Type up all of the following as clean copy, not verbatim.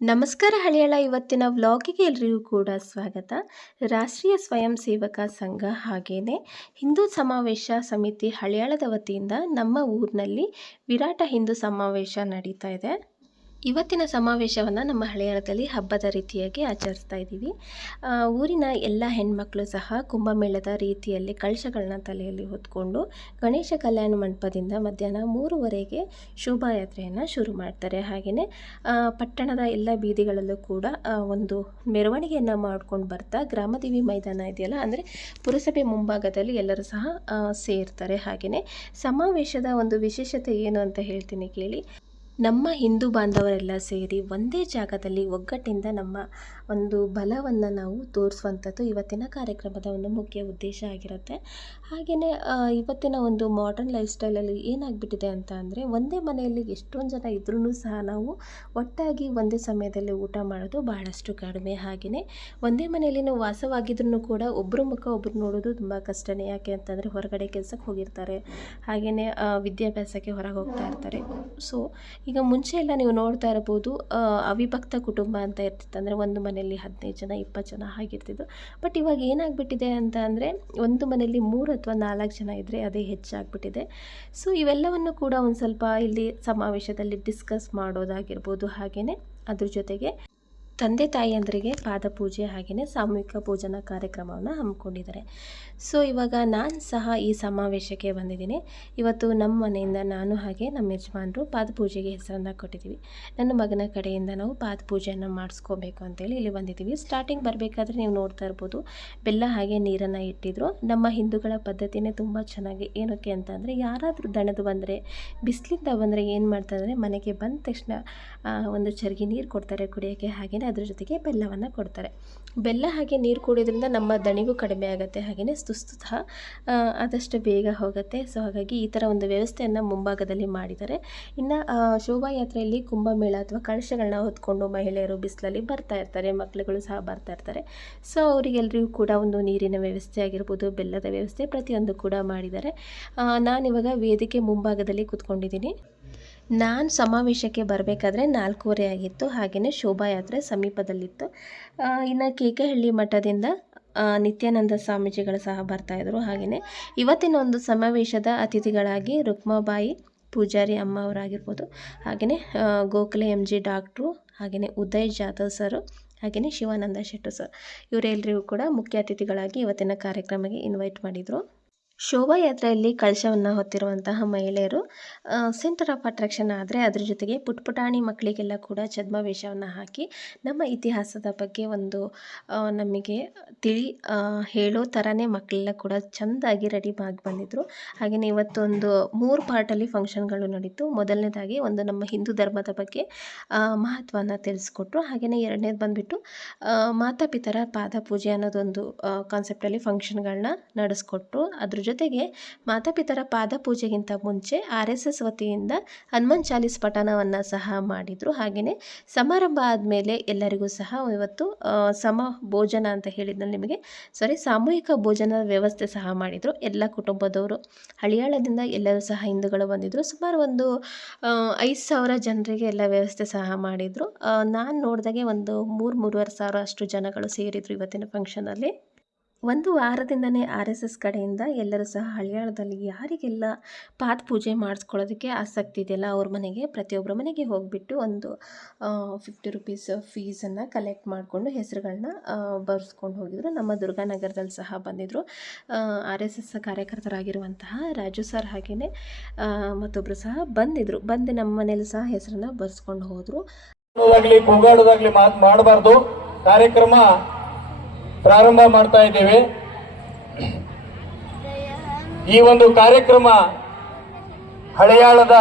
ನಮಸ್ಕಾರ ಹಳಿಯಾಳ. ಇವತ್ತಿನ ವ್ಲಾಗಿಗೆ ಎಲ್ರಿಗೂ ಕೂಡ ಸ್ವಾಗತ. ರಾಷ್ಟ್ರೀಯ ಸ್ವಯಂ ಸೇವಕ ಸಂಘ ಹಾಗೆಯೇ ಹಿಂದೂ ಸಮಾವೇಶ ಸಮಿತಿ ಹಳಿಯಾಳದ ವತಿಯಿಂದ ನಮ್ಮ ಊರಿನಲ್ಲಿ ವಿರಾಟ ಹಿಂದೂ ಸಮಾವೇಶ ನಡೀತಾ ಇದೆ. ಇವತ್ತಿನ ಸಮಾವೇಶವನ್ನು ನಮ್ಮ ಹಳೆಯಾಳದಲ್ಲಿ ಹಬ್ಬದ ರೀತಿಯಾಗಿ ಆಚರಿಸ್ತಾ ಇದ್ದೀವಿ. ಊರಿನ ಎಲ್ಲ ಹೆಣ್ಮಕ್ಳು ಸಹ ಕುಂಭಮೇಳದ ರೀತಿಯಲ್ಲಿ ಕಳಶಗಳನ್ನ ತಲೆಯಲ್ಲಿ ಹೊತ್ಕೊಂಡು ಗಣೇಶ ಕಲ್ಯಾಣ ಮಂಟಪದಿಂದ ಮಧ್ಯಾಹ್ನ 3:15ಗೆ ಶೋಭಾಯಾತ್ರೆಯನ್ನು ಶುರು ಮಾಡ್ತಾರೆ. ಹಾಗೆಯೇ ಪಟ್ಟಣದ ಎಲ್ಲ ಬೀದಿಗಳಲ್ಲೂ ಕೂಡ ಒಂದು ಮೆರವಣಿಗೆಯನ್ನು ಮಾಡ್ಕೊಂಡು ಬರ್ತಾ ಗ್ರಾಮದೇವಿ ಮೈದಾನ ಇದೆಯಲ್ಲ, ಅಂದರೆ ಪುರಸಭೆ ಮುಂಭಾಗದಲ್ಲಿ ಎಲ್ಲರೂ ಸಹ ಸೇರ್ತಾರೆ. ಹಾಗೆಯೇ ಸಮಾವೇಶದ ಒಂದು ವಿಶೇಷತೆ ಏನು ಅಂತ ಹೇಳ್ತೀನಿ ಕೇಳಿ. ನಮ್ಮ ಹಿಂದೂ ಬಾಂಧವರೆಲ್ಲ ಸೇರಿ ಒಂದೇ ಜಾಗದಲ್ಲಿ ಒಗ್ಗಟ್ಟಿಂದ ನಮ್ಮ ಒಂದು ಬಲವನ್ನು ನಾವು ತೋರಿಸುವಂಥದ್ದು ಇವತ್ತಿನ ಕಾರ್ಯಕ್ರಮದ ಒಂದು ಮುಖ್ಯ ಉದ್ದೇಶ ಆಗಿರುತ್ತೆ. ಹಾಗೆಯೇ ಇವತ್ತಿನ ಒಂದು ಮಾಡರ್ನ್ ಲೈಫ್ ಸ್ಟೈಲಲ್ಲಿ ಏನಾಗ್ಬಿಟ್ಟಿದೆ ಅಂತ ಅಂದರೆ, ಒಂದೇ ಮನೆಯಲ್ಲಿ ಎಷ್ಟೊಂದು ಜನ ಇದ್ರೂ ಸಹ ನಾವು ಒಟ್ಟಾಗಿ ಒಂದೇ ಸಮಯದಲ್ಲಿ ಊಟ ಮಾಡೋದು ಬಹಳಷ್ಟು ಕಡಿಮೆ. ಹಾಗೆಯೇ ಒಂದೇ ಮನೆಯಲ್ಲಿ ನಾವು ವಾಸವಾಗಿದ್ರೂ ಕೂಡ ಒಬ್ಬರು ಮುಖ ಒಬ್ಬರು ನೋಡೋದು ತುಂಬ ಕಷ್ಟನೇ. ಯಾಕೆ ಅಂತಂದರೆ ಹೊರಗಡೆ ಕೆಲಸಕ್ಕೆ ಹೋಗಿರ್ತಾರೆ, ಹಾಗೆಯೇ ವಿದ್ಯಾಭ್ಯಾಸಕ್ಕೆ ಹೊರಗೆ ಹೋಗ್ತಾ ಇರ್ತಾರೆ. ಸೊ ಈಗ ಮುಂಚೆ ಎಲ್ಲ ನೀವು ನೋಡ್ತಾ ಇರ್ಬೋದು, ಅವಿಭಕ್ತ ಕುಟುಂಬ ಅಂತ ಇರ್ತಿತ್ತು. ಅಂದರೆ ಒಂದು ಮನೆಯಲ್ಲಿ 15 ಜನ 20 ಜನ ಆಗಿರ್ತಿದ್ದು. ಬಟ್ ಇವಾಗ ಏನಾಗ್ಬಿಟ್ಟಿದೆ ಅಂತ ಅಂದರೆ, ಒಂದು ಮನೆಯಲ್ಲಿ 3 ಅಥವಾ 4 ಜನ ಇದ್ದರೆ ಅದೇ ಹೆಚ್ಚಾಗ್ಬಿಟ್ಟಿದೆ. ಸೊ ಇವೆಲ್ಲವನ್ನು ಕೂಡ ಒಂದು ಸ್ವಲ್ಪ ಇಲ್ಲಿ ಸಮಾವೇಶದಲ್ಲಿ ಡಿಸ್ಕಸ್ ಮಾಡೋದಾಗಿರ್ಬೋದು. ಹಾಗೆಯೇ ಅದ್ರ ಜೊತೆಗೆ ತಂದೆ ತಾಯಿಯಂದರಿಗೆ ಪಾದಪೂಜೆ ಹಾಗೆಯೇ ಸಾಮೂಹಿಕ ಭೋಜನ ಕಾರ್ಯಕ್ರಮವನ್ನು ಹಮ್ಮಿಕೊಂಡಿದ್ದಾರೆ. ಸೊ ಇವಾಗ ನಾನು ಸಹ ಈ ಸಮಾವೇಶಕ್ಕೆ ಬಂದಿದ್ದೀನಿ. ಇವತ್ತು ನಮ್ಮ ಮನೆಯಿಂದ ನಾನು ಹಾಗೆ ನಮ್ಮ ಯಜಮಾನರು ಪಾದಪೂಜೆಗೆ ಹೆಸರನ್ನು ಕೊಟ್ಟಿದ್ದೀವಿ. ನನ್ನ ಮಗನ ಕಡೆಯಿಂದ ನಾವು ಪಾದಪೂಜೆಯನ್ನು ಮಾಡಿಸ್ಕೋಬೇಕು ಅಂತೇಳಿ ಇಲ್ಲಿ ಬಂದಿದ್ದೀವಿ. ಸ್ಟಾರ್ಟಿಂಗ್ ಬರಬೇಕಾದ್ರೆ ನೀವು ನೋಡ್ತಾ ಇರ್ಬೋದು, ಬೆಲ್ಲ ಹಾಗೆ ನೀರನ್ನು ಇಟ್ಟಿದ್ರು. ನಮ್ಮ ಹಿಂದೂಗಳ ಪದ್ಧತಿನೇ ತುಂಬ ಚೆನ್ನಾಗಿ. ಏನಕ್ಕೆ ಅಂತಂದರೆ, ಯಾರಾದರೂ ದಣದು ಬಂದರೆ, ಬಿಸಿಲಿಂದ ಬಂದರೆ ಏನು ಮಾಡ್ತಾರೆ, ಮನೆಗೆ ಬಂದ ತಕ್ಷಣ ಒಂದು ಚರ್ಗಿ ನೀರು ಕೊಡ್ತಾರೆ ಕುಡಿಯೋಕ್ಕೆ. ಹಾಗೆಯೇ ಅದ್ರ ಜೊತೆಗೆ ಬೆಲ್ಲವನ್ನು ಕೊಡ್ತಾರೆ. ಬೆಲ್ಲ ಹಾಗೆ ನೀರು ಕುಡಿಯೋದ್ರಿಂದ ನಮ್ಮ ದಣಿವು ಕಡಿಮೆ ಆಗುತ್ತೆ, ಹಾಗೆಯೇ ಸುಸ್ತು ಸಹ ಆದಷ್ಟು ಬೇಗ ಹೋಗುತ್ತೆ. ಸೊ ಹಾಗಾಗಿ ಈ ಥರ ಒಂದು ವ್ಯವಸ್ಥೆಯನ್ನು ಮುಂಭಾಗದಲ್ಲಿ ಮಾಡಿದ್ದಾರೆ. ಇನ್ನು ಶೋಭಾಯಾತ್ರೆಯಲ್ಲಿ ಕುಂಭಮೇಳ ಅಥವಾ ಕಳಶಗಳನ್ನ ಹೊತ್ಕೊಂಡು ಮಹಿಳೆಯರು ಬಿಸಿಲಲ್ಲಿ ಬರ್ತಾ ಇರ್ತಾರೆ, ಮಕ್ಕಳುಗಳು ಸಹ ಬರ್ತಾ ಇರ್ತಾರೆ. ಸೊ ಅವರಿಗೆಲ್ಲರಿಗೂ ಕೂಡ ಒಂದು ನೀರಿನ ವ್ಯವಸ್ಥೆ ಆಗಿರ್ಬೋದು, ಬೆಲ್ಲದ ವ್ಯವಸ್ಥೆ ಪ್ರತಿಯೊಂದು ಕೂಡ ಮಾಡಿದ್ದಾರೆ. ನಾನಿವಾಗ ವೇದಿಕೆ ಮುಂಭಾಗದಲ್ಲಿ ಕೂತ್ಕೊಂಡಿದ್ದೀನಿ. ನಾನು ಸಮಾವೇಶಕ್ಕೆ ಬರಬೇಕಾದ್ರೆ 4:15 ಆಗಿತ್ತು. ಹಾಗೆಯೇ ಶೋಭಾಯಾತ್ರೆ ಸಮೀಪದಲ್ಲಿತ್ತು. ಇನ್ನು ಕೇಕೆಹಳ್ಳಿ ಮಠದಿಂದ ನಿತ್ಯಾನಂದ ಸ್ವಾಮೀಜಿಗಳು ಸಹ ಬರ್ತಾಯಿದ್ರು. ಹಾಗೆಯೇ ಇವತ್ತಿನ ಒಂದು ಸಮಾವೇಶದ ಅತಿಥಿಗಳಾಗಿ ರುಕ್ಮಾಬಾಯಿ ಪೂಜಾರಿ ಅಮ್ಮ ಅವರಾಗಿರ್ಬೋದು, ಹಾಗೆಯೇ ಗೋಖಲೆ MG ಡಾಕ್ಟ್ರು, ಹಾಗೆಯೇ ಉದಯ್ ಜಾಧವ್ ಸರು, ಹಾಗೆಯೇ ಶಿವಾನಂದ ಶೆಟ್ಟು ಸರ್, ಇವರೆಲ್ಲರಿಗೂ ಕೂಡ ಮುಖ್ಯ ಅತಿಥಿಗಳಾಗಿ ಇವತ್ತಿನ ಕಾರ್ಯಕ್ರಮಕ್ಕೆ ಇನ್ವೈಟ್ ಮಾಡಿದರು. ಶೋಭಾಯಾತ್ರೆಯಲ್ಲಿ ಕಳಶವನ್ನು ಹೊತ್ತಿರುವಂತಹ ಮಹಿಳೆಯರು ಸೆಂಟರ್ ಆಫ್ ಅಟ್ರಾಕ್ಷನ್ ಆದರೆ, ಅದ್ರ ಜೊತೆಗೆ ಪುಟಾಣಿ ಮಕ್ಕಳಿಗೆಲ್ಲ ಕೂಡ ಛದ್ಮವೇಷವನ್ನು ಹಾಕಿ ನಮ್ಮ ಇತಿಹಾಸದ ಬಗ್ಗೆ ಒಂದು ನಮಗೆ ಹೇಳೋ ಥರನೇ ಮಕ್ಕಳೆಲ್ಲ ಕೂಡ ಚೆಂದಾಗಿ ರೆಡಿ ಆಗಿ ಬಂದಿದ್ದರು. ಹಾಗೆಯೇ ಇವತ್ತೊಂದು 3 ಪಾರ್ಟಲ್ಲಿ ಫಂಕ್ಷನ್ಗಳು ನಡೀತು. ಮೊದಲನೇದಾಗಿ ಒಂದು ನಮ್ಮ ಹಿಂದೂ ಧರ್ಮದ ಬಗ್ಗೆ ಮಹತ್ವನ ತಿಳಿಸ್ಕೊಟ್ರು. ಹಾಗೆಯೇ ಎರಡನೇದು ಬಂದುಬಿಟ್ಟು ಮಾತಾಪಿತರ ಪಾದಪೂಜೆ ಅನ್ನೋದೊಂದು ಕಾನ್ಸೆಪ್ಟಲ್ಲಿ ಫಂಕ್ಷನ್ಗಳನ್ನ ನಡೆಸ್ಕೊಟ್ರು. ಅದ್ರ ಜೊತೆಗೆ ಮಾತಾಪಿತರ ಪಾದಪೂಜೆಗಿಂತ ಮುಂಚೆ RSS ವತಿಯಿಂದ ಹನುಮಾನ್ ಚಾಲೀಸ್ ಪಠಣವನ್ನು ಸಹ ಮಾಡಿದರು. ಹಾಗೆಯೇ ಸಮಾರಂಭ ಆದಮೇಲೆ ಎಲ್ಲರಿಗೂ ಸಹ ಇವತ್ತು ಭೋಜನ ಅಂತ ಹೇಳಿದ್ನಲ್ಲಿ ನಿಮಗೆ ಸಾಮೂಹಿಕ ಭೋಜನದ ವ್ಯವಸ್ಥೆ ಸಹ ಮಾಡಿದರು. ಎಲ್ಲ ಕುಟುಂಬದವರು ಹಳಿಯಾಳದಿಂದ ಎಲ್ಲರೂ ಸಹ ಹಿಂದೂಗಳು ಬಂದಿದ್ದರು. ಸುಮಾರು ಒಂದು 5,000 ಜನರಿಗೆ ಎಲ್ಲ ವ್ಯವಸ್ಥೆ ಸಹ ಮಾಡಿದರು. ನಾನು ನೋಡಿದಾಗೆ ಒಂದು 3-3.5 ಸಾವಿರ ಅಷ್ಟು ಜನಗಳು ಸೇರಿದರು ಇವತ್ತಿನ ಫಂಕ್ಷನಲ್ಲಿ. ಒಂದು ವಾರದಿಂದನೇ RSS ಕಡೆಯಿಂದ ಎಲ್ಲರೂ ಸಹ ಹಳಿಯಾಳದಲ್ಲಿ ಯಾರಿಗೆಲ್ಲ ಪಾದಪೂಜೆ ಮಾಡಿಸ್ಕೊಳ್ಳೋದಕ್ಕೆ ಆಸಕ್ತಿ ಇದೆಯಲ್ಲ, ಅವ್ರ ಮನೆಗೆ ಪ್ರತಿಯೊಬ್ಬರ ಮನೆಗೆ ಹೋಗಿಬಿಟ್ಟು ಒಂದು 50 ರೂಪೀಸ್ ಫೀಸನ್ನು ಕಲೆಕ್ಟ್ ಮಾಡಿಕೊಂಡು ಹೆಸರುಗಳನ್ನ ಬರೆಸ್ಕೊಂಡು ಹೋಗಿದ್ರು. ನಮ್ಮ ದುರ್ಗಾನಗರದಲ್ಲಿ ಸಹ ಬಂದಿದ್ದರು RSS ಕಾರ್ಯಕರ್ತರಾಗಿರುವಂತಹ ರಾಜು ಸರ್, ಹಾಗೆಯೇ ಮತ್ತೊಬ್ಬರು ಸಹ ಬಂದಿದ್ದರು. ಬಂದು ನಮ್ಮ ಮನೇಲಿ ಸಹ ಹೆಸರನ್ನು ಬರೆಸ್ಕೊಂಡು ಹೋದರು. ಕೂಗಾಡೋದಾಗ್ಲಿ ಮಾತು ಮಾಡಬಾರ್ದು. ಕಾರ್ಯಕ್ರಮ ಪ್ರಾರಂಭ ಮಾಡ್ತಾ ಇದ್ದೇವೆ. ಈ ಒಂದು ಕಾರ್ಯಕ್ರಮ ಹಳೆಯಾಳದ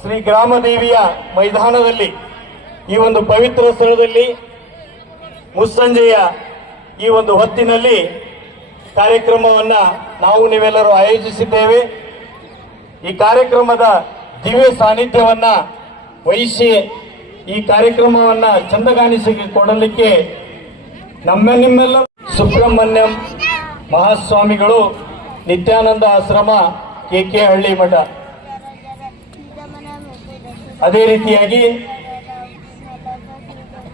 ಶ್ರೀ ಗ್ರಾಮದೇವಿಯ ಮೈದಾನದಲ್ಲಿ, ಈ ಒಂದು ಪವಿತ್ರ ಸ್ಥಳದಲ್ಲಿ ಮುಸ್ಸಂಜೆಯ ಈ ಒಂದು ಹೊತ್ತಿನಲ್ಲಿ ಕಾರ್ಯಕ್ರಮವನ್ನು ನಾವು ನೀವೆಲ್ಲರೂ ಆಯೋಜಿಸಿದ್ದೇವೆ. ಈ ಕಾರ್ಯಕ್ರಮದ ದಿವ್ಯ ಸಾನ್ನಿಧ್ಯವನ್ನ ವಹಿಸಿ ಈ ಕಾರ್ಯಕ್ರಮವನ್ನು ಚಂದಗಾಣಿಸಿಕೊಡಲಿಕ್ಕೆ ನಿಮ್ಮೆಲ್ಲ ಸುಬ್ರಹ್ಮಣ್ಯಂ ಮಹಾಸ್ವಾಮಿಗಳು, ನಿತ್ಯಾನಂದ ಆಶ್ರಮ, KK ಹಳ್ಳಿ ಮಠ, ಅದೇ ರೀತಿಯಾಗಿ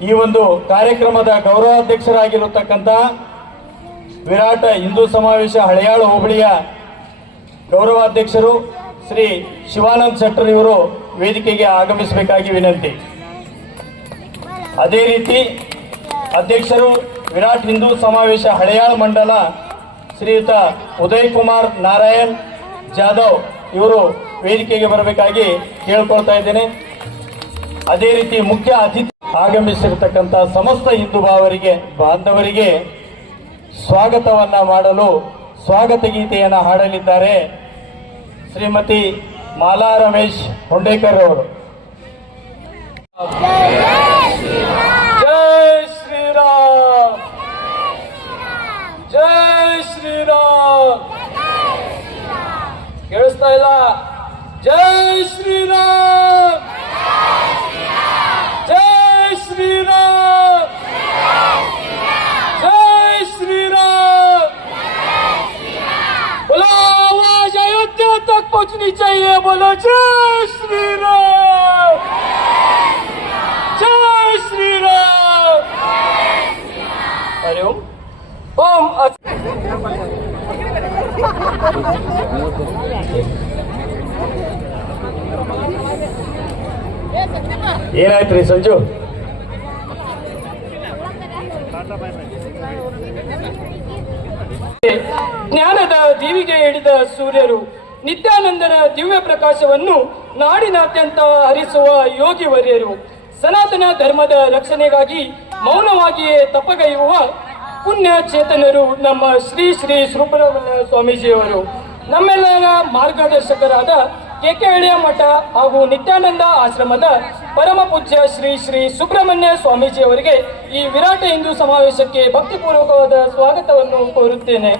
ಈ ಒಂದು ಕಾರ್ಯಕ್ರಮದ ಗೌರವಾಧ್ಯಕ್ಷರಾಗಿರತಕ್ಕಂಥ ವಿರಾಟ ಹಿಂದೂ ಸಮಾವೇಶ ಹಳೆಯಾಳು ಹೋಬಳಿಯ ಗೌರವಾಧ್ಯಕ್ಷರು ಶ್ರೀ ಶಿವಾನಂದ್ ಶೆಟ್ಟರ್ ಇವರು ವೇದಿಕೆಗೆ ಆಗಮಿಸಬೇಕಾಗಿ ವಿನಂತಿ. ಅದೇ ರೀತಿ ಅಧ್ಯಕ್ಷರು ವಿರಾಟ್ ಹಿಂದೂ ಸಮಾವೇಶ ಹಳೆಯಾಳು ಮಂಡಲ ಶ್ರೀಯುತ ಉದಯ್ ಕುಮಾರ್ ನಾರಾಯಣ್ ಜಾಧವ್ ಇವರು ವೇದಿಕೆಗೆ ಬರಬೇಕಾಗಿ ಕೇಳ್ಕೊಳ್ತಾ ಇದ್ದೇನೆ. ಅದೇ ರೀತಿ ಮುಖ್ಯ ಅತಿಥಿ ಆಗಮಿಸಿರತಕ್ಕಂಥ ಸಮಸ್ತ ಹಿಂದೂ ಬಾಂಧವರಿಗೆ ಸ್ವಾಗತವನ್ನ ಮಾಡಲು ಸ್ವಾಗತ ಗೀತೆಯನ್ನು ಹಾಡಲಿದ್ದಾರೆ ಶ್ರೀಮತಿ ಮಾಲಾ ರಮೇಶ್ ಹೊಂಡೇಕರ್ ಅವರು. ಜೈ ಶ್ರೀರಾಮ್, ಜೈ ಶ್ರೀರಾಮ್. ಕೇಳಿಸ್ತಾ ಇಲ್ಲ? ಜೈ ಶ್ರೀರಾಮ್, ಜೈ ಶ್ರೀರಾಮ್, ಜೈ ಶ್ರೀರಾಮ್. बोलो आवाज अयोध्या तक पहुंचनी चाहिए, बोलो जय श्री राम, जय श्री राम. हरि ओम. ओम ಏನಾಯ್ತ್ರಿ ಸಂಜು? ಜ್ಞಾನದ ದೀವಿಗೆ ಹಿಡಿದ ಸೂರ್ಯರು ನಿತ್ಯಾನಂದನ ದಿವ್ಯ ಪ್ರಕಾಶವನ್ನು ನಾಡಿನಾದ್ಯಂತ ಹರಿಸುವ ಯೋಗಿ ವರ್ಯರು ಸನಾತನ ಧರ್ಮದ ರಕ್ಷಣೆಗಾಗಿ ಮೌನವಾಗಿಯೇ ತಪಗೈಯುವ ಪುಣ್ಯ ಚೇತನರು ನಮ್ಮ ಶ್ರೀ ಶ್ರೀ ಸುಬ್ರಹ್ಮಣ್ಯ ಸ್ವಾಮೀಜಿಯವರು. ನಮ್ಮೆಲ್ಲರ ಮಾರ್ಗದರ್ಶಕರಾದ ಕೆಕೆ ಮಠ ಹಾಗೂ ನಿತ್ಯಾನಂದ ಆಶ್ರಮದ ಪರಮ ಪೂಜ್ಯ ಶ್ರೀ ಶ್ರೀ ಸುಬ್ರಹ್ಮಣ್ಯ ಸ್ವಾಮೀಜಿಯವರಿಗೆ ಈ ವಿರಾಟ ಹಿಂದೂ ಸಮಾವೇಶಕ್ಕೆ ಭಕ್ತಿಪೂರ್ವಕವಾದ ಸ್ವಾಗತವನ್ನು ಕೋರುತ್ತೇನೆ.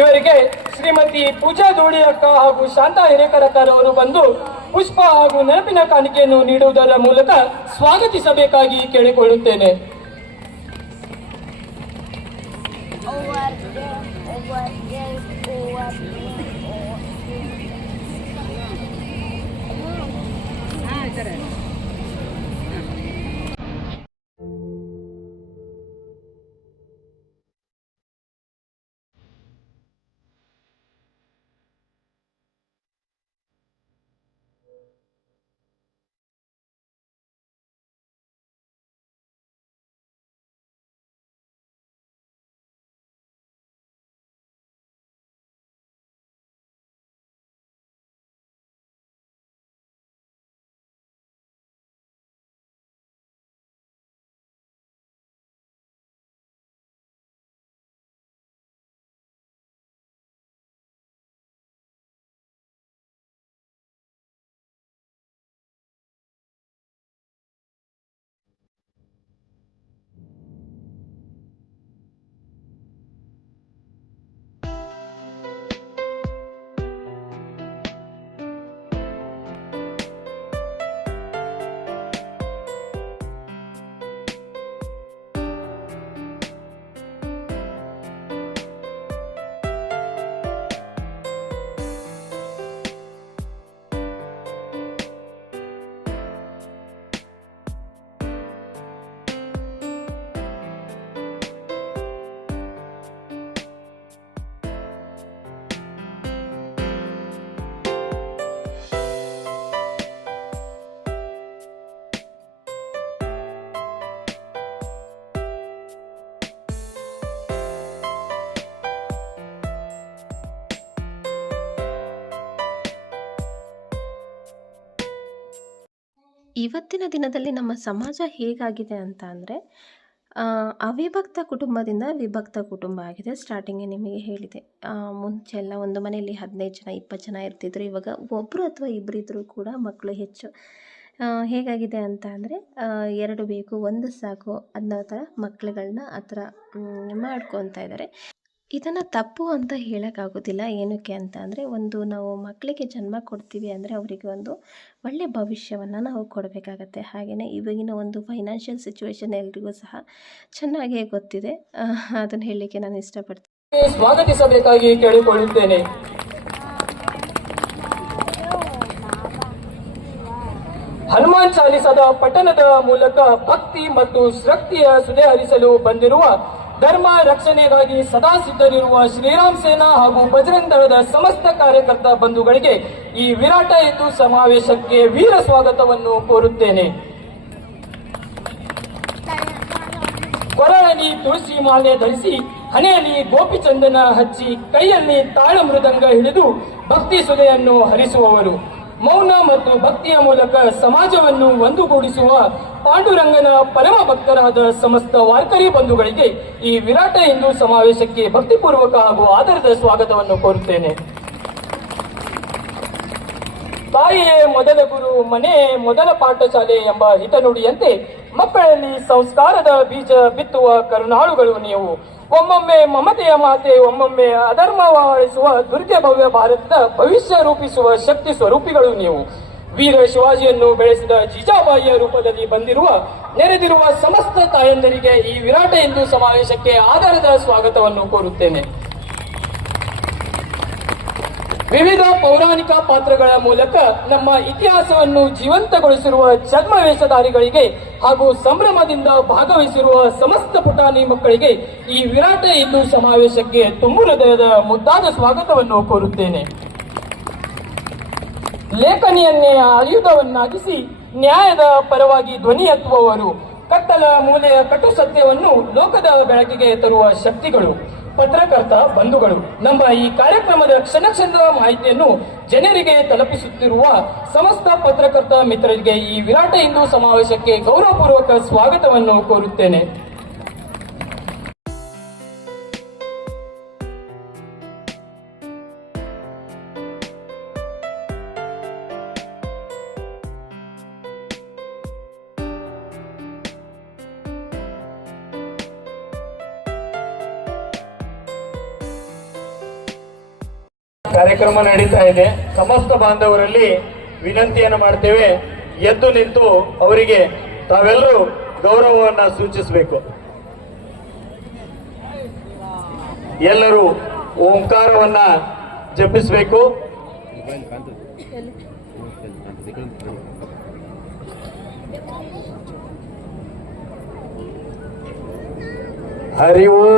ಇವರಿಗೆ ಶ್ರೀಮತಿ ಪೂಜಾ ದೋಡಿ ಅಕ್ಕ ಹಾಗೂ ಶಾಂತಾ ಹಿರೇಕರಕರ್ ಅವರು ಬಂದು ಪುಷ್ಪ ಹಾಗೂ ನೆನಪಿನ ಕಾಣಿಕೆಯನ್ನು ನೀಡುವುದರ ಮೂಲಕ ಸ್ವಾಗತಿಸಬೇಕಾಗಿ ಕೇಳಿಕೊಳ್ಳುತ್ತೇನೆ. ಇವತ್ತಿನ ದಿನದಲ್ಲಿ ನಮ್ಮ ಸಮಾಜ ಹೇಗಾಗಿದೆ ಅಂತ ಅಂದರೆ ಅವಿಭಕ್ತ ಕುಟುಂಬದಿಂದ ವಿಭಕ್ತ ಕುಟುಂಬ ಆಗಿದೆ. ಸ್ಟಾರ್ಟಿಂಗೇ ನಿಮಗೆ ಹೇಳಿದೆ. ಮುಂಚೆ ಎಲ್ಲ ಒಂದು ಮನೆಯಲ್ಲಿ 15 ಜನ 20 ಜನ ಇರ್ತಿದ್ರು. ಇವಾಗ ಒಬ್ಬರು ಅಥವಾ ಇಬ್ಬರು ಇದ್ದರೂ ಕೂಡ ಮಕ್ಕಳು ಹೆಚ್ಚು. ಹೇಗಾಗಿದೆ ಅಂತ ಅಂದರೆ 2 ಬೇಕು 1 ಸಾಕು ಅನ್ನೋ ಥರ ಮಕ್ಕಳುಗಳನ್ನ ಆ ಥರ ಮಾಡ್ಕೊತಾ ಇದ್ದಾರೆ. ಇದನ್ನು ತಪ್ಪು ಅಂತ ಹೇಳೋಕ್ಕಾಗೋದಿಲ್ಲ. ಏನಕ್ಕೆ ಅಂತ ಅಂದರೆ ನಾವು ಮಕ್ಕಳಿಗೆ ಜನ್ಮ ಕೊಡ್ತೀವಿ ಅಂದರೆ ಅವರಿಗೆ ಒಂದು ಒಳ್ಳೆಯ ಭವಿಷ್ಯವನ್ನು ನಾವು ಕೊಡಬೇಕಾಗತ್ತೆ. ಹಾಗೆಯೇ ಇವಾಗಿನ ಒಂದು ಫೈನಾನ್ಷಿಯಲ್ ಸಿಚುವೇಶನ್ ಎಲ್ರಿಗೂ ಸಹ ಚೆನ್ನಾಗೇ ಗೊತ್ತಿದೆ. ಅದನ್ನು ಹೇಳಲಿಕ್ಕೆ ನಾನು ಇಷ್ಟಪಡ್ತೀನಿ. ಸ್ವಾಗತಿಸಬೇಕಾಗಿ ಕೇಳಿಕೊಳ್ಳುತ್ತೇನೆ. ಹನುಮಾನ್ ಚಾಲಿಸದ ಪಠಣದ ಮೂಲಕ ಭಕ್ತಿ ಮತ್ತು ಶ್ರಕ್ತಿಯ ಸುದೆ ಹರಿಸಲು ಬಂದಿರುವ ಧರ್ಮ ರಕ್ಷಣೆಗಾಗಿ ಸದಾ ಸಿದ್ಧರಿರುವ ಶ್ರೀರಾಮ್ ಸೇನಾ ಹಾಗೂ ಬಜರಂಗ್ ದಳದ ಸಮಸ್ತ ಕಾರ್ಯಕರ್ತ ಬಂಧುಗಳಿಗೆ ಈ ವಿರಾಟ ಹಿಂದೂ ಸಮಾವೇಶಕ್ಕೆ ವೀರ ಸ್ವಾಗತವನ್ನು ಕೋರುತ್ತೇನೆ. ಕೊರಳಲ್ಲಿ ತುಳಸಿ ಮಾಲೆ ಧರಿಸಿ, ಹಣೆಯಲ್ಲಿ ಗೋಪಿಚಂದನ ಹಚ್ಚಿ, ಕೈಯಲ್ಲಿ ತಾಳ ಮೃದಂಗ ಹಿಡಿದು ಭಕ್ತಿ ಸುದೆಯನ್ನು ಹರಿಸುವವರು. ಮೌನ ಮತ್ತು ಭಕ್ತಿಯ ಮೂಲಕ ಸಮಾಜವನ್ನು ಒಂದುಗೂಡಿಸುವ ಪಾಂಡುರಂಗನ ಪರಮ ಭಕ್ತರಾದ ಸಮಸ್ತ ವಾರ್ಕರಿ ಬಂಧುಗಳಿಗೆ ಈ ವಿರಾಟ ಹಿಂದೂ ಸಮಾವೇಶಕ್ಕೆ ಭಕ್ತಿಪೂರ್ವಕ ಹಾಗೂ ಆದರದ ಸ್ವಾಗತವನ್ನು ಕೋರುತ್ತೇನೆ. ತಾಯಿಯೇ ಮೊದಲ ಗುರು, ಮನೆಯೇ ಮೊದಲ ಪಾಠಶಾಲೆ ಎಂಬ ಹಿತನುಡಿಯಂತೆ ಮಕ್ಕಳಲ್ಲಿ ಸಂಸ್ಕಾರದ ಬೀಜ ಬಿತ್ತುವ ಕರುಣಾಳುಗಳು ನೀವು. ಒಮ್ಮೊಮ್ಮೆ ಮಮತೆಯ ಮಾತೆ, ಒಮ್ಮೊಮ್ಮೆ ಅಧರ್ಮವಾಳಿಸುವ ದುರ್ಗೆ ಭವ್ಯ ಭಾರತದ ಭವಿಷ್ಯ ರೂಪಿಸುವ ಶಕ್ತಿ ಸ್ವರೂಪಿಗಳು ನೀವು. ವೀರ ಶಿವಾಜಿಯನ್ನು ಬೆಳೆಸಿದ ಜೀಜಾಬಾಯಿಯ ರೂಪದಲ್ಲಿ ಬಂದಿರುವ ನೆರೆದಿರುವ ಸಮಸ್ತ ತಾಯಂದರಿಗೆ ಈ ವಿರಾಟ ಹಿಂದೂ ಸಮಾವೇಶಕ್ಕೆ ಆಧಾರದ ಸ್ವಾಗತವನ್ನು ಕೋರುತ್ತೇನೆ. ವಿವಿಧ ಪೌರಾಣಿಕ ಪಾತ್ರಗಳ ಮೂಲಕ ನಮ್ಮ ಇತಿಹಾಸವನ್ನು ಜೀವಂತಗೊಳಿಸಿರುವ ಛದ್ಮವೇಷಧಾರಿಗಳಿಗೆ ಹಾಗೂ ಸಂಭ್ರಮದಿಂದ ಭಾಗವಹಿಸಿರುವ ಸಮಸ್ತ ಪುಟಾಣಿ ಮಕ್ಕಳಿಗೆ ಈ ವಿರಾಟ ಹಿಂದೂ ಸಮಾವೇಶಕ್ಕೆ ತುಂಬು ಹೃದಯದ ಮುದ್ದಾದ ಸ್ವಾಗತವನ್ನು ಕೋರುತ್ತೇನೆ. ಲೇಖನಿಯನ್ನೇ ಆಯುಧವನ್ನಾಗಿಸಿ ನ್ಯಾಯದ ಪರವಾಗಿ ಧ್ವನಿ ಎತ್ತುವವರು, ಕತ್ತಲ ಮೂಲೆಯ ಕಟು ಸತ್ಯವನ್ನು ಲೋಕದ ಬೆಳಕಿಗೆ ತರುವ ಶಕ್ತಿಗಳು, ಪತ್ರಕರ್ತ ಬಂಧುಗಳು. ನಮ್ಮ ಈ ಕಾರ್ಯಕ್ರಮದ ಕ್ಷಣ ಕ್ಷಣದ ಮಾಹಿತಿಯನ್ನು ಜನರಿಗೆ ತಲುಪಿಸುತ್ತಿರುವ ಸಮಸ್ತ ಪತ್ರಕರ್ತ ಮಿತ್ರರಿಗೆ ಈ ವಿರಾಟ ಹಿಂದೂ ಸಮಾವೇಶಕ್ಕೆ ಗೌರವಪೂರ್ವಕ ಸ್ವಾಗತವನ್ನು ಕೋರುತ್ತೇನೆ. ಕಾರ್ಯಕ್ರಮ ನಡೀತಾ ಇದೆ. ಸಮಸ್ತ ಬಾಂಧವರಲ್ಲಿ ವಿನಂತಿಯನ್ನು ಮಾಡ್ತೇವೆ, ಎದ್ದು ನಿಂತು ಅವರಿಗೆ ತಾವೆಲ್ಲರೂ ಗೌರವವನ್ನ ಸೂಚಿಸಬೇಕು. ಎಲ್ಲರೂ ಓಂಕಾರವನ್ನ ಜಪಿಸಬೇಕು. ಹರಿ ಓಂ.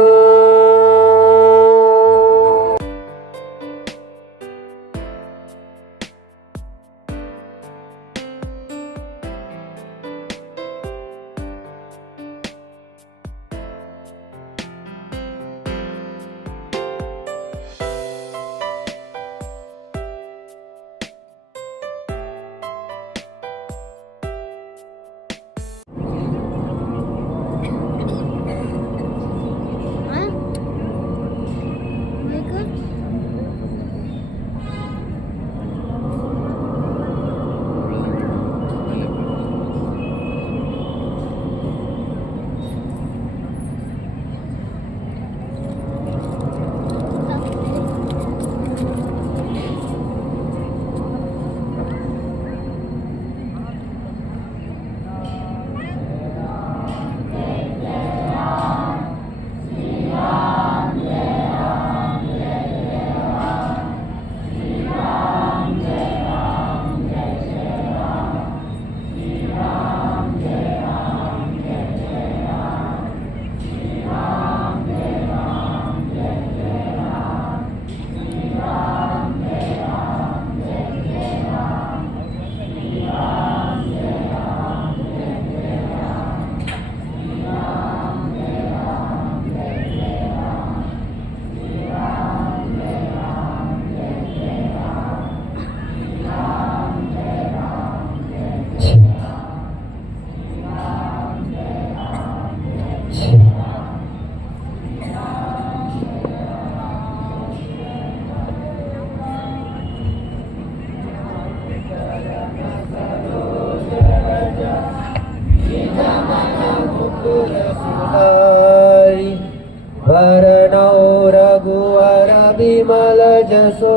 रघुवर विमल जसो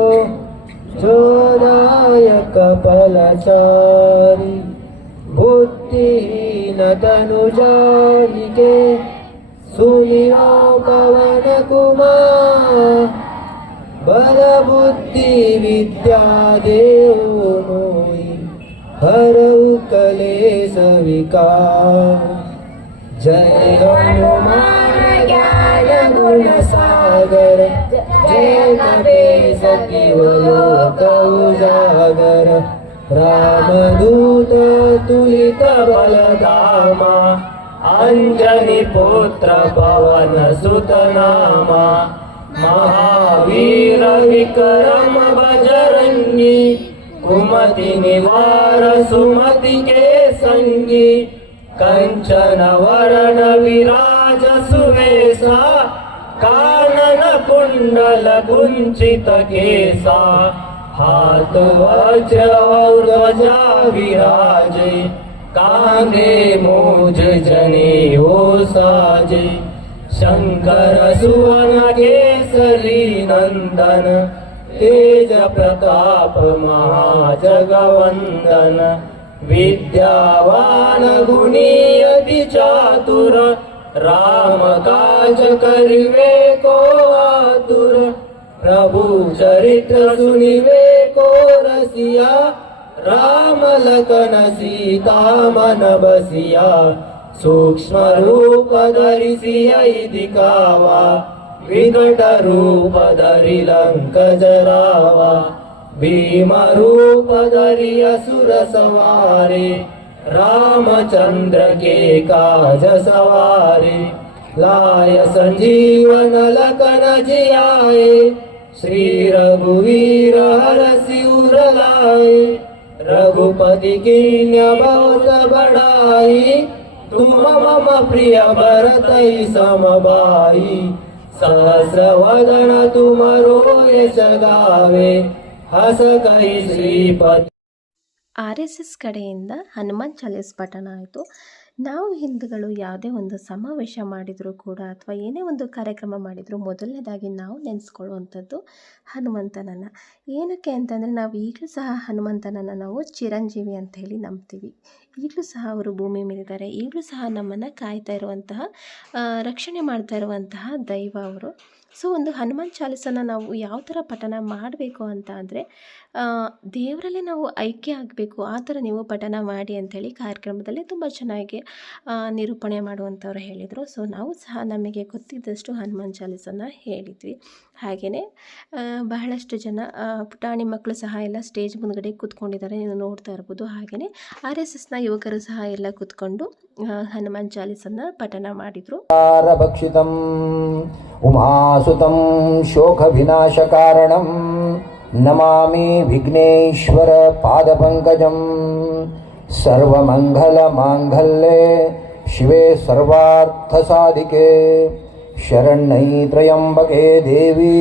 जोदायक फलचारी बुद्धिहीन तनु जानिके सुनियो पवन कुमार बल बुद्धि विद्या देव मोहि हरऊ कलेश विकार। जय हनुमान ज्ञान गुण सागर, जय कपीस तिहुँ लोक उजागर। रामदूत तुलित बलधामा, अंजनी पुत्र पवन सुत नामा। महावीर विक्रम बजरंगी, कुमति निवार सुमति के संगी। कंचन वरण विराज सुवेशा, कानन कुंडल कुंचित केसा। हाथ वज्र और ध्वजा विराजे, कांधे मूज जनेऊ साजे। शंकर सुवन केसरी नंदन, तेज प्रताप महाजगवंदन। विद्यावान गुणी अति चातुर, राम काज करिवे को आतुर। प्रभु चरित्र सुनिवे को रसिया, राम लखन सीता मन बसिया। सूक्ष्म रूप धरि सियहि दिखावा, विकट रूप धरि लंक जरावा। भीम रूप धरि असुर सवारे, रामचंद्र के काज सवारे। लाय संजीवन लखन जियाए, श्री रघुवीर हरषि उर लाए। रघुपति कीन्य बहुत बड़ाई, तुम मम प्रिय भरतहि सम भाई। सहस्र वदन तुमरो यश गावे, हस कहि श्रीपति। RSS ಕಡೆಯಿಂದ ಹನುಮಾನ್ ಚಾಲೀಸ್ ಪಠಣ ಆಯಿತು. ನಾವು ಹಿಂದೂಗಳು ಯಾವುದೇ ಒಂದು ಸಮಾವೇಶ ಮಾಡಿದರೂ ಕೂಡ ಅಥವಾ ಏನೇ ಒಂದು ಕಾರ್ಯಕ್ರಮ ಮಾಡಿದರೂ ಮೊದಲನೇದಾಗಿ ನಾವು ನೆನೆಸ್ಕೊಳ್ಳುವಂಥದ್ದು ಹನುಮಂತನನ್ನು. ಏನಕ್ಕೆ ಅಂತಂದರೆ ನಾವು ಈಗಲೂ ಸಹ ಹನುಮಂತನನ್ನು ನಾವು ಚಿರಂಜೀವಿ ಅಂತ ಹೇಳಿ ನಂಬ್ತೀವಿ. ಈಗಲೂ ಸಹ ಅವರು ಭೂಮಿ ಮೇಲಿದ್ದಾರೆ. ಈಗಲೂ ಸಹ ನಮ್ಮನ್ನು ಕಾಯ್ತಾ ಇರುವಂತಹ, ರಕ್ಷಣೆ ಮಾಡ್ತಾ ಇರುವಂತಹ ದೈವ ಅವರು. ಸೊ ಒಂದು ಹನುಮಾನ್ ಚಾಲೀಸನ್ನು ನಾವು ಯಾವ ಥರ ಪಠಣ ಮಾಡಬೇಕು ಅಂತ ಅಂದರೆ, ದೇವರಲ್ಲೇ ನಾವು ಐಕ್ಯ ಆಗಬೇಕು, ಆ ಥರ ನೀವು ಪಠಣ ಮಾಡಿ ಅಂಥೇಳಿ ಕಾರ್ಯಕ್ರಮದಲ್ಲಿ ತುಂಬ ಚೆನ್ನಾಗಿ ನಿರೂಪಣೆ ಮಾಡುವಂಥವ್ರು ಹೇಳಿದರು. ಸೊ ನಾವು ಸಹ ನಮಗೆ ಗೊತ್ತಿದ್ದಷ್ಟು ಹನುಮಾನ್ ಚಾಲೀಸನ್ನು ಹೇಳಿದ್ವಿ. ಹಾಗೆಯೇ ಬಹಳಷ್ಟು ಜನ ಪುಟಾಣಿ ಮಕ್ಕಳು ಸಹ ಎಲ್ಲ ಸ್ಟೇಜ್ ಮುಂದ್ಗಡೆ ಕೂತ್ಕೊಂಡಿದ್ದಾರೆ, ನೀವು ನೋಡ್ತಾ ಇರ್ಬೋದು. ಹಾಗೆಯೇ RSSನ ಯುವಕರು ಸಹ ಎಲ್ಲ ಕೂತ್ಕೊಂಡು ಹನುಮಾನ್ ಚಾಲೀಸನ್ನು ಪಠಣ ಮಾಡಿದರು. ಭಕ್ಷಿತಂ ಉಮಾಸುತಂ ಶೋಕ ವಿನಾಶ ಕಾರಣಂ, ನಮಾಮಿ ವಿಘ್ನೇಶ್ವರ ಪಾದ ಪಂಕಜಂ. ಸರ್ವಮಂಗಲ ಮಾಂಗಲ್ಯೆ ಶಿವೆ ಸರ್ವಾರ್ಥ ಸಾಧಿಕೆ, ಶರಣ್ಯೈ ತ್ರಯಂಬಕೆ ದೇವಿ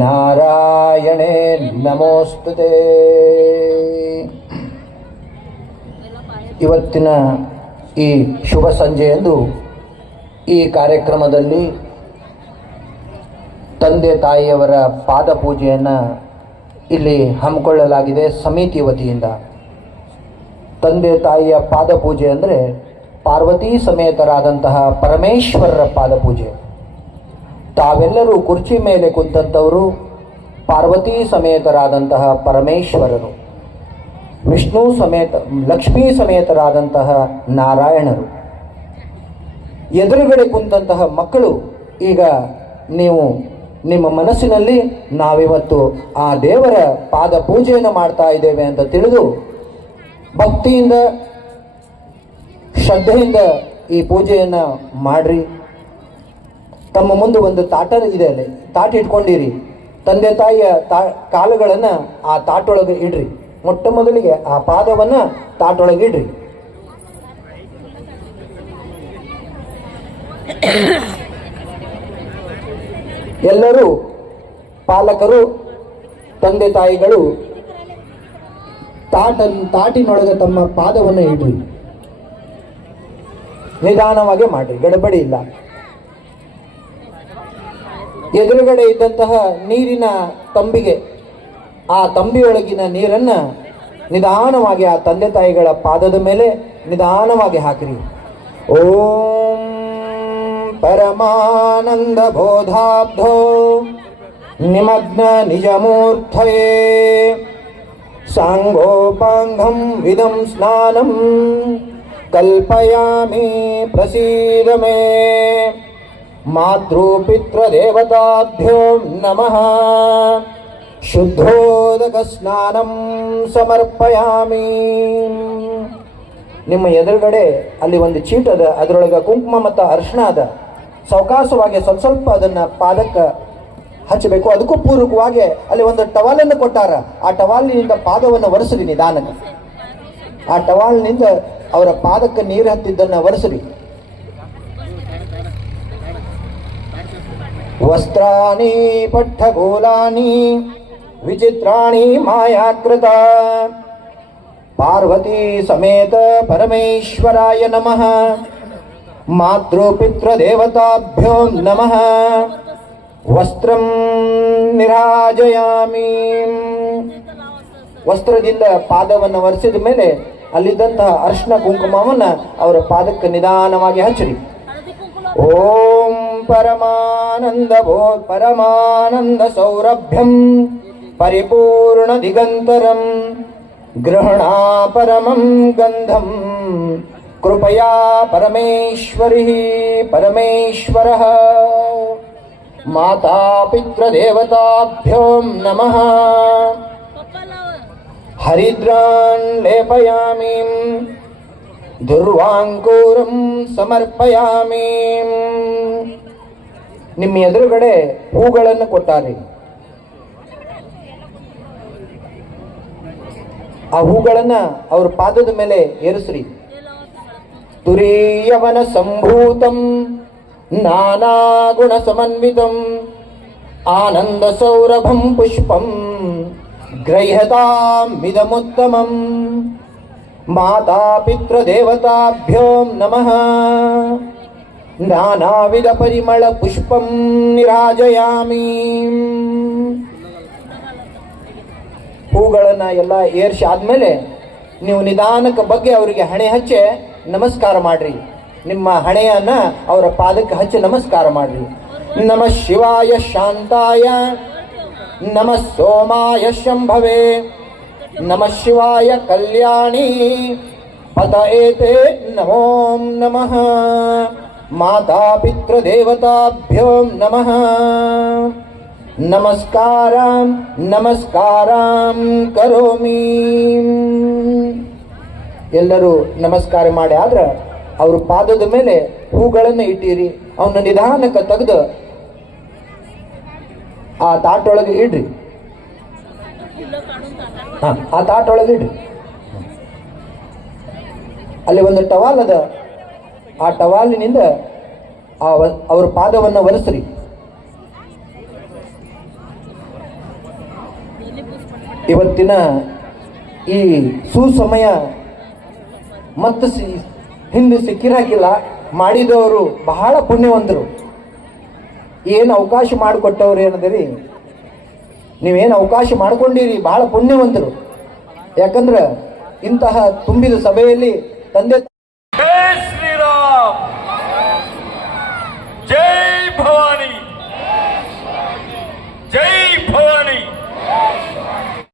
ನಾರಾಯಣೇ ನಮೋಸ್ತುತೆ. ಇವತ್ತಿನ ಈ ಶುಭ ಸಂಜೆಯಂದು ಈ ಕಾರ್ಯಕ್ರಮದಲ್ಲಿ ತಂದೆ ತಾಯಿಯವರ ಪಾದ ಪೂಜೆಯನ್ನು ಇಲ್ಲಿ ಹಮ್ಮಿಕೊಳ್ಳಲಾಗಿದೆ ಸಮಿತಿ ವತಿಯಿಂದ. ತಂದೆ ತಾಯಿಯ ಪಾದ ಪೂಜೆ ಅಂದರೆ ಪಾರ್ವತಿ ಸಮೇತರಾದಂತಹ ಪರಮೇಶ್ವರರ ಪಾದ ಪೂಜೆ. ತಾವೆಲ್ಲರೂ ಕುರ್ಚಿ ಮೇಲೆ ಕುಂತಂಥವರು ಪಾರ್ವತಿ ಸಮೇತರಾದಂತಹ ಪರಮೇಶ್ವರರು, ವಿಷ್ಣು ಸಮೇತ ಲಕ್ಷ್ಮೀ ಸಮೇತರಾದಂತಹ ನಾರಾಯಣರು. ಎದುರುಗಡೆ ಕುಂತಹ ಮಕ್ಕಳು ಈಗ ನೀವು ನಿಮ್ಮ ಮನಸ್ಸಿನಲ್ಲಿ ನಾವಿವತ್ತು ಆ ದೇವರ ಪಾದ ಪೂಜೆಯನ್ನು ಮಾಡ್ತಾ ಇದ್ದೇವೆ ಅಂತ ತಿಳಿದು ಭಕ್ತಿಯಿಂದ ಶ್ರದ್ಧೆಯಿಂದ ಈ ಪೂಜೆಯನ್ನು ಮಾಡ್ರಿ. ತಮ್ಮ ಮುಂದೆ ಒಂದು ತಾಟ ಇದೆ, ಅಲ್ಲಿ ತಾಟ ಇಟ್ಕೊಂಡಿರಿ. ತಂದೆ ತಾಯಿಯ ಕಾಲುಗಳನ್ನು ಆ ತಾಟೊಳಗೆ ಇಡ್ರಿ. ಮೊಟ್ಟ ಮೊದಲಿಗೆ ಆ ಪಾದವನ್ನು ತಾಟೊಳಗೆ ಇಡ್ರಿ. ಎಲ್ಲರೂ ಪಾಲಕರು, ತಂದೆ ತಾಯಿಗಳು ತಾಟಿನೊಳಗೆ ತಮ್ಮ ಪಾದವನ್ನು ಇಡ್ರಿ. ನಿಧಾನವಾಗಿ ಮಾಡ್ರಿ, ಗಡಬಡಿ ಇಲ್ಲ. ಎದುರುಗಡೆ ಇದ್ದಂತಹ ನೀರಿನ ತಂಬಿಗೆ, ಆ ತಂಬಿಯೊಳಗಿನ ನೀರನ್ನು ನಿಧಾನವಾಗಿ ಆ ತಂದೆ ತಾಯಿಗಳ ಪಾದದ ಮೇಲೆ ನಿಧಾನವಾಗಿ ಹಾಕಿರಿ. ಓಂ ಪರಮಾನಂದ ಬೋಧಾಬ್ಧೋ ನಿಮಗ್ನ ನಿಜಮೂರ್ತಯೇ ಸಾಂಗೋಪಾಂಗಂ ವಿದಂ ಸ್ನಾನಂ ಕಲ್ಪಯಾಮಿ ಪ್ರಸೀದ ಮೇ. ಮಾತೃಪಿತೃದೇವತಾಭ್ಯೋ ನಮಃ. ಶುದ್ಧೋದಕ ಸ್ನಾನಂ ಸಮರ್ಪಯಾಮಿ. ನಿಮ್ಮ ಎದುರುಗಡೆ ಅಲ್ಲಿ ಒಂದು ಚೀಟ್ ಅದ, ಅದರೊಳಗೆ ಕುಂಕುಮ ಮತ್ತು ಅರಿಶಿಣ ಅದ. ಸಾವಕಾಶವಾಗಿ ಸ್ವಲ್ಪ ಸ್ವಲ್ಪ ಅದನ್ನು ಪಾದಕ್ಕೆ ಹಚ್ಚಬೇಕು. ಅದಕ್ಕೂ ಪೂರ್ವಕವಾಗಿ ಅಲ್ಲಿ ಒಂದು ಟವಾಲನ್ನು ಕೊಟ್ಟಾರ. ಆ ಟವಾಲಿನಿಂದ ಪಾದವನ್ನು ಒರೆಸ್ರಿ ನಿಧಾನಕ್ಕೆ. ಆ ಟವಾಲ್ನಿಂದ ಅವರ ಪಾದಕ್ಕೆ ನೀರು ಹತ್ತಿದ್ದನ್ನು ಒರೆಸ್ರಿ. ವಸ್ತ್ರಾಣಿ ಪಠ್ಠಗೋಲಾನಿ ವಿಚಿತ್ರಾಣಿ ಮಾಯಾಕೃತ. ಪಾರ್ವತಿ ಸಮೇತ ಪರಮೇಶ್ವರಾಯ ನಮಃ. ಮಾತೃಪಿತೃದೇವತಾಭ್ಯೋ ನಮಃ. ವಸ್ತ್ರಂ ನಿರಾಜಯಾಮಿ. ವಸ್ತ್ರದಿಂದ ಪಾದವನ್ನು ಒರೆಸಿದ ಮೇಲೆ ಅಲ್ಲಿದ್ದಂತಹ ಅರ್ಶನ ಕುಂಕುಮವನ್ನು ಅವರ ಪಾದಕ್ಕೆ ನಿಧಾನವಾಗಿ ಹಚ್ಚಿರಿ. ಓಂ ಪರಮಾನಂದ ಸೌರಭ್ಯಂ ಪರಿಪೂರ್ಣ ದಿಗಂತರಂ ಗೃಹಣಾ ಪರಮಂ ಗಂಧಂ ಕೃಪಯಾ ಪರಮೇಶ್ವರಃ. ಮಾತಾ ಪಿತೃದೇವತಾಭ್ಯೋ ನಮಃ. ಹರಿದ್ರಾನ್ ಲೇಪಯಾಮಿ. ದುರ್ವಾಂಕೂರಂ ಸಮರ್ಪಯಾಮಿ. ನಿಮ್ಮ ಎದುರುಗಡೆ ಹೂಗಳನ್ನು ಕೊಟ್ಟಾರೆ. ಆ ಹೂಗಳನ್ನ ಅವ್ರ ಪಾದದ ಮೇಲೆ ಏರಿಸ್ರಿ. ತುರೀಯವನ ಸಂಭೂತಂ ನಾನಾ ಗುಣ ಸಮನ್ವಿತಂ ಆನಂದ ಸೌರಭಂ ಪುಷ್ಪಂ ಗ್ರಹ್ಯತಾಮಿದಮುತ್ತಮಂ. ಮಾತಾ ಪಿತೃದೇವತಾಭ್ಯೋ ನಮಃ. ನಾನಾವಿಧ ಪರಿಮಳ ಪುಷ್ಪಂ ನಿರಾಜಯಾಮಿ. ಹೂಗಳನ್ನು ಎಲ್ಲ ಏರ್ಸಿ ಆದ್ಮೇಲೆ ನೀವು ನಿಧಾನಕ್ಕೆ ಬಗ್ಗೆ ಅವರಿಗೆ ಹಣೆ ಹಚ್ಚಿ ನಮಸ್ಕಾರ ಮಾಡ್ರಿ. ನಿಮ್ಮ ಹಣೆಯನ್ನ ಅವರ ಪಾದಕ್ಕೆ ಹಚ್ಚಿ ನಮಸ್ಕಾರ ಮಾಡ್ರಿ. ನಮಃ ಶಿವಾಯ ಶಾಂತಾಯ ನಮಃ ಸೋಮಾಯ ಶಂಭವೇ ನಮಃ ಶಿವಾಯ ಕಲ್ಯಾಣಿ ಪತಯೇತೆ ನಮೋ ನಮಃ. ಮಾತಾ ಪಿತೃದೇವತಾಭ್ಯೋ ನಮಃ. ನಮಸ್ಕಾರಂ ಕರೋಮಿ. ಎಲ್ಲರೂ ನಮಸ್ಕಾರ ಮಾಡಿ ಆದ್ರೆ ಅವ್ರ ಪಾದದ ಮೇಲೆ ಹೂಗಳನ್ನು ಇಟ್ಟಿರಿ. ಅವನ್ನ ನಿಧಾನಕ್ಕೆ ತೆಗೆದು ಆ ತಾಟೊಳಗೆ ಇಡ್ರಿ. ಆ ತಾಟೊಳಗೆ ಇಡ್ರಿ. ಅಲ್ಲಿ ಒಂದು ಟವಾಲ್ ಅದ. ಆ ಟವಾಲಿನಿಂದ ಅವ್ರ ಪಾದವನ್ನು ಒರೆಸ್ರಿ. ಇವತ್ತಿನ ಈ ಸುಸಮಯ ಮತ್ತು ಹಿಂದೆ ಸಿಕ್ಕಿರಾಕಿಲ್ಲ. ಮಾಡಿದವರು ಬಹಳ ಪುಣ್ಯವಂತರು. ಏನು ಅವಕಾಶ ಮಾಡಿಕೊಟ್ಟವ್ರು ಏನದರಿ, ನೀವೇನು ಅವಕಾಶ ಮಾಡ್ಕೊಂಡಿರಿ ಬಹಳ ಪುಣ್ಯವಂತರು. ಯಾಕಂದ್ರೆ ಇಂತಹ ತುಂಬಿದ ಸಭೆಯಲ್ಲಿ ತಂದೆ जय श्री राम.